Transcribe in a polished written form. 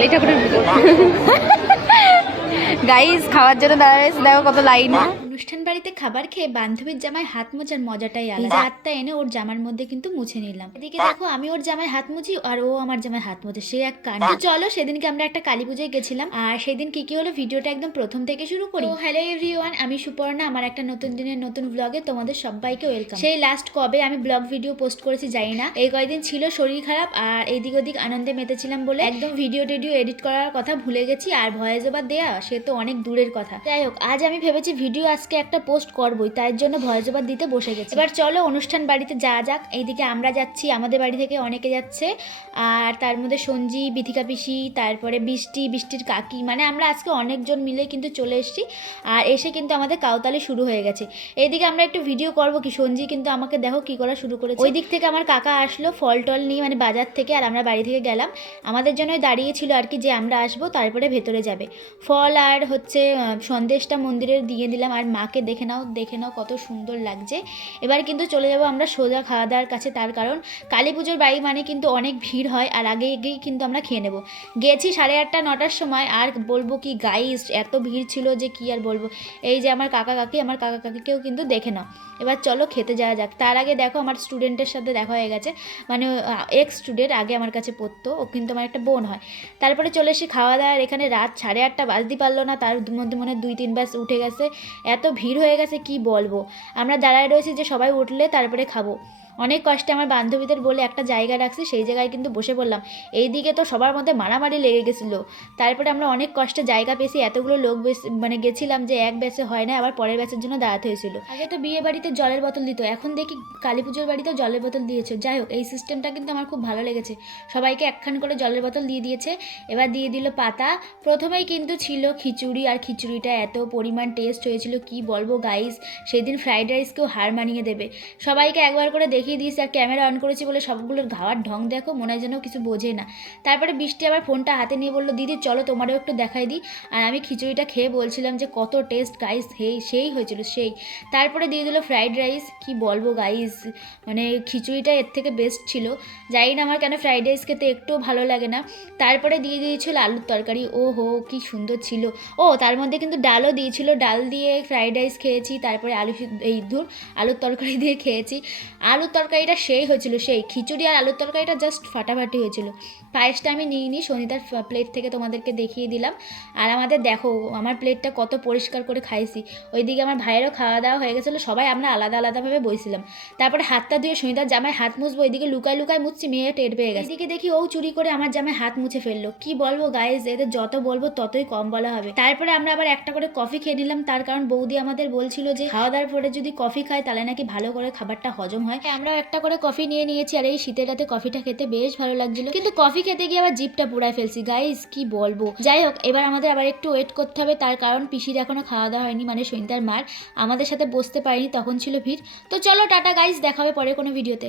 কালী ঠাকুরের গাইস খাওয়ার জন্য দাঁড়াইছে, দেখো কত লাইন। অনুষ্ঠান বাড়িতে খাবার খেয়ে বান্ধবীর জামায় হাত মোছার মজাটাই আলাদা। হাতটা এনে ওর জামার মধ্যে কিন্তু মুছে নিলাম। এদিকে দেখো আমি ওর জামায় হাত মুছি আর ও আমার জামায় হাত মুছে, সে এক কাণ্ড। চলো সেদিনকে আমরা একটা কালী পুজোয় গেছিলাম, আর সেদিন কি কি হলো ভিডিওটা একদম প্রথম থেকে শুরু করি। হ্যালো এভরিওয়ান, আমি সুপর্ণা, আমার একটা নতুন দিনের নতুন ব্লগে তোমাদের সবাইকে ওয়েলকাম। সেই লাস্ট কবে আমি ব্লগ ভিডিও পোস্ট করেছি জানি না, এই কয়েকদিন ছিল শরীর খারাপ আর এইদিক ওদিক আনন্দে মেতেছিলাম বলে একদম ভিডিও টিডিও এডিট করার কথা ভুলে গেছি, আর ভয়েস ওভার দেয়া সে তো অনেক দূরের কথা। যাই হোক, আজ আমি ভেবেছি ভিডিও আজকে একটা পোস্ট করবই, তাই জন্য ভয়েস ওভার দিতে বসে গেছি। এবার চলো অনুষ্ঠান বাড়িতে যাওয়া যাক। এইদিকে আমরা যাচ্ছি, আমাদের বাড়ি থেকে অনেকে যাচ্ছে, আর তার মধ্যে সঞ্জি, বিথিকা পিসি, তারপরে বৃষ্টির কাকি, মানে আমরা আজকে অনেকজন মিলে কিন্তু চলে এসেছি। আর এসে কিন্তু আমাদের কাউতালি শুরু হয়ে গেছে। এইদিকে আমরা একটু ভিডিও করব কি, সঞ্জি কিন্তু আমাকে দেখো কি করা শুরু করেছে। ওই দিক থেকে আমার কাকা আসলো ফল টল নিয়ে, মানে বাজার থেকে, আর আমরা বাড়ি থেকে গেলাম। আমাদের জন্য দাঁড়িয়েছিল আর কি যে আমরা আসবো তারপরে ভেতরে যাবে। ফল আর হচ্ছে সন্দেশটা মন্দিরে দিয়ে দিলাম, আর মাকে দেখে নাও কত সুন্দর লাগছে। এবার কিন্তু চলে যাব আমরা সোজা খাওয়া দাওয়ার কাছে, তার কারণ কালী পুজোর বাড়ি মানে কিন্তু অনেক ভিড় হয়, আর আগেই কিন্তু আমরা খেয়ে নেব। গেছি 8:30 9টার সময়, আর বলবো কি গাইস, এত ভিড় ছিল যে কি আর বলবো। এই যে আমার কাকা কাকিকেও কিন্তু দেখে নাও। এবার চলো খেতে যাওয়া যাক। তার আগে দেখো আমার স্টুডেন্টের সাথে দেখা হয়ে গেছে, মানে এক্স স্টুডেন্ট, আগে আমার কাছে পড়তো, ও কিন্তু আমার একটা বোন হয়। তারপরে চলে এসে খাওয়া দাওয়ার এখানে রাত 8:30 বাজতে পারলো না, তার মধ্যে মনে 2-3 বাস উঠে গেছে, এত ভিড় হয়ে গেছে কি বলবো। আমরা দাঁড়ায় রয়েছি যে সবাই উঠলে তারপরে খাবো। অনেক কষ্টে আমার বান্ধবীদের বলে একটা জায়গা রাখছি, সেই জায়গায় কিন্তু বসে পড়লাম। এইদিকে তো সবার মধ্যে মারামারি লেগে গেছিলো। তারপরে আমরা অনেক কষ্টে জায়গা পেয়েছি, এতগুলো লোক মানে গেছিলাম যে এক ব্যাচে হয় না, আবার পরের ব্যাচের জন্য দাঁড়াতে হয়েছিল। আগে তো বিয়ে বাড়িতে জলের বোতল দিত, এখন দেখি কালী পুজোর বাড়িতেও জলের বোতল দিয়েছে। যাই হোক, এই সিস্টেমটা কিন্তু আমার খুব ভালো লেগেছে। সবাইকে একখান করে জলের বোতল দিয়ে দিয়েছে। এবার দিয়ে দিল পাতা। প্রথমেই কিন্তু ছিল খিচুড়ি, আর খিচুড়িটা এত পরিমাণ টেস্ট হয়েছিল কি বলবো গাইস, সেদিন ফ্রাইড রাইসকেও হার মানিয়ে দেবে। সবাইকে একবার করে দেখিয়ে দিয়েছি, আর ক্যামেরা অন করেছি বলে সবগুলোর খাওয়ার ঢং দেখো, মনে হয় যেন কিছু বোঝে না। তারপরে বৃষ্টি আবার ফোনটা হাতে নিয়ে বললো, দিদি চলো তোমারও একটু দেখাই দিই। আর আমি খিচুড়িটা খেয়ে বলছিলাম যে কত টেস্ট গাইস, সেই হয়েছিল সেই। তারপরে দিয়ে দিল ফ্রাইড রাইস, কি বলবো গাইস, মানে খিচুড়িটা এর থেকে বেস্ট ছিল। জানি না আমার কেন ফ্রাইড রাইস খেতে একটু ভালো লাগে না। তারপরে দিয়ে দিয়েছিল আলুর তরকারি, ও হো কি সুন্দর ছিল। ও তার মধ্যে কিন্তু ডালও দিয়েছিল, ডাল দিয়ে ফ্রাইড রাইস খেয়েছি, তারপরে আলুর তরকারি দিয়ে খেয়েছি। আলুর তরকারিটা সেই হয়েছিল, সেই খিচুড়ি আর আলুর তরকারিটা জাস্ট ফাটাফাটি হয়েছিল। পায়েসটা আমি নিইনি, সনিতার প্লেট থেকে তোমাদেরকে দেখিয়ে দিলাম। আর আমাদের দেখো আমার প্লেটটা কত পরিষ্কার করে খাইছি। ওইদিকে আমার ভাইয়েরও খাওয়া দাওয়া হয়ে গেছিলো, সবাই আমরা আলাদা আলাদাভাবে বসছিলাম। তারপরে হাতটা ধুয়ে সনিতার জামায় হাত মুছবো, ওইদিকে লুকায় মুছছি, মেয়ে টের পেয়ে গেছে। এদিকে দেখি ও চুরি করে আমার জামায় হাত মুছে ফেললো। কি বলবো গাইজ, এদের যত বলবো ততই কম বলা হবে। তারপরে আমরা আবার একটা করে কফি খেয়ে নিলাম, তার কারণ বৌদি আমাদের বলছিল যে খাওয়া দাওয়ার পরে যদি কফি খায় তাহলে নাকি ভালো করে খাবারটা হজম হয়। আমরাও একটা করে কফি নিয়ে নিয়েছি, আর এই শীতের রাতে কফিটা খেতে বেশ ভালো লাগছিল, কিন্তু কফি খেতে গিয়ে আবার জিভটা পুড়ায় ফেলছি গাইজ, কি বলবো। যাই হোক, এবার আমাদের আবার একটু ওয়েট করতে হবে, তার কারণ পিসির এখনো খাওয়া দাওয়া হয়নি, মানে সনিতার মার। আমাদের সাথে বসতে পারিনি, তখন ছিল ভিড়। তো চলো টাটা গাইজ, দেখা হবে পরে কোনো ভিডিওতে।